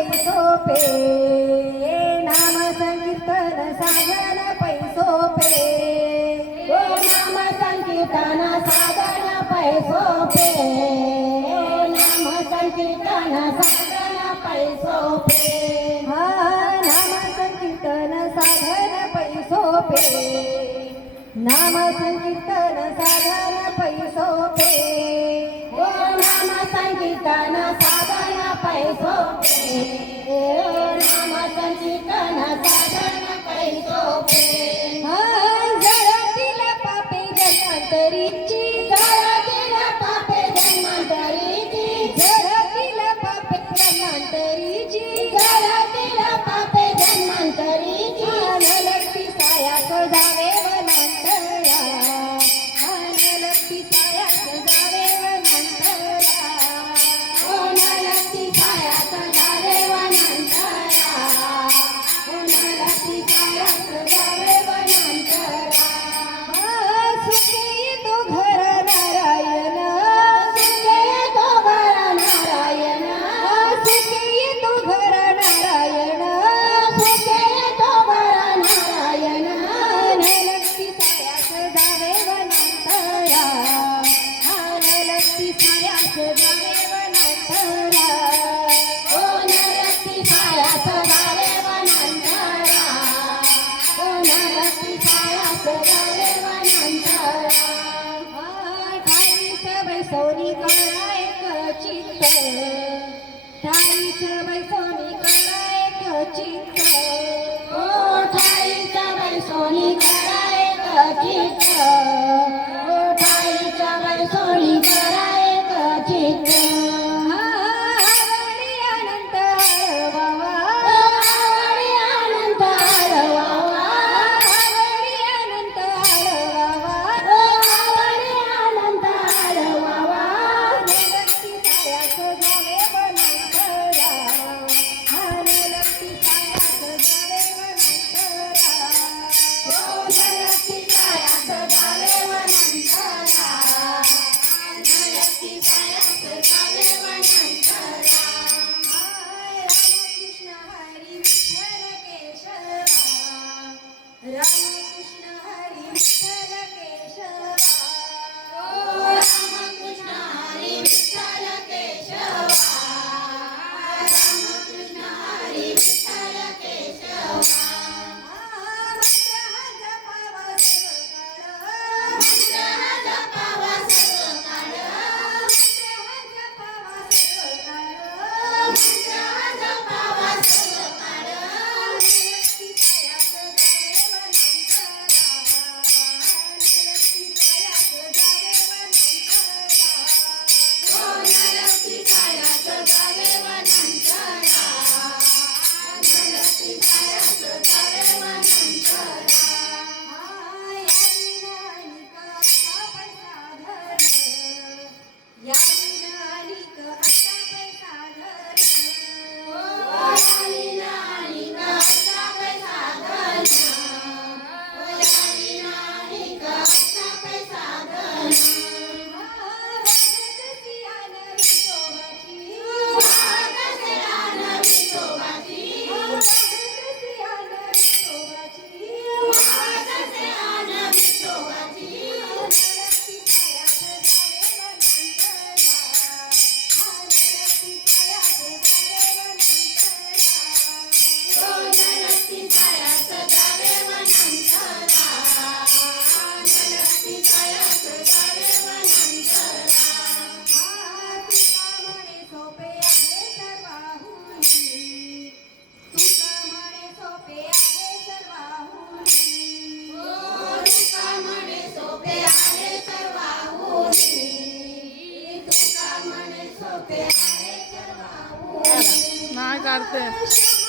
पैसोपे नाम संकीर्तन साधन पैसोपे नाम संकीर्तन साधन पैसोपे नाम संकीर्तन साधन पैसोपे नाम संकीर्तन साधन पैसोपे नाम संकीर्तन साधन पैसोपे नाम संकीर्तन साधन पैसोपे नाम संकीर्तन साधन पैसोपे जळतील पापे जन्मांतरीची जळतील पापे जन्मांतरीची जळतील पापे जन्मांतरीची जळतील पापे जन्मांतरीची लक्ष्मी सायास जावे वनांतरा लक्ष्मी सायास जावे वनांतरा लक्ष्मी सायास जावे वनांतरा लक्ष्मी सायास जावे वनांतरा सुखे येतो घर नारायण सुखे तो घर नारायण सुखे येतो घर नारायण सुखे तो घर नारायण लक्ष्मी सायास जावे वनांतरा लक्ष्मी सायास जावे वनांतरा लक्ष्मी सायास जावे वनांतरा लक्ष्मी सायास जावे वनांतरा ठाईस बैसोनी करा एक चित्त ठाईस बैसोनी करा एक चित्त ठाईचा बैसोनी करा एक चित्त ठाईचा बैसोनी करा एक चित्त आवडी अनंत वावा आवडी अनंत आळवावा आवडी अनंत वावा आवडी अनंत आळवावा लक्ष्मी सायास जावे वनांतरा लक्ष्मी सायास जावे वनांतरा लक्ष्मी सायास जावे वनांतरा लक्ष्मी सायास जावे वनांतरा रामकृष्ण हरी विठ्ठल केशवा रामकृष्ण हरी विठ्ठल केशवा रामकृष्ण हरी विठ्ठल केशवा रामकृष्ण हरी विठ्ठल केशवा मंत्र हा जपावा सर्वकाळ मंत्र हा जपावा सर्वकाळ मंत्र हा जपावा सर्वकाळ मंत्र हा लक्ष्मी सायास जावे वनांतरा लक्ष्मी सायास जावे वनांतरा या विनानिक आता पैसा नाही काढते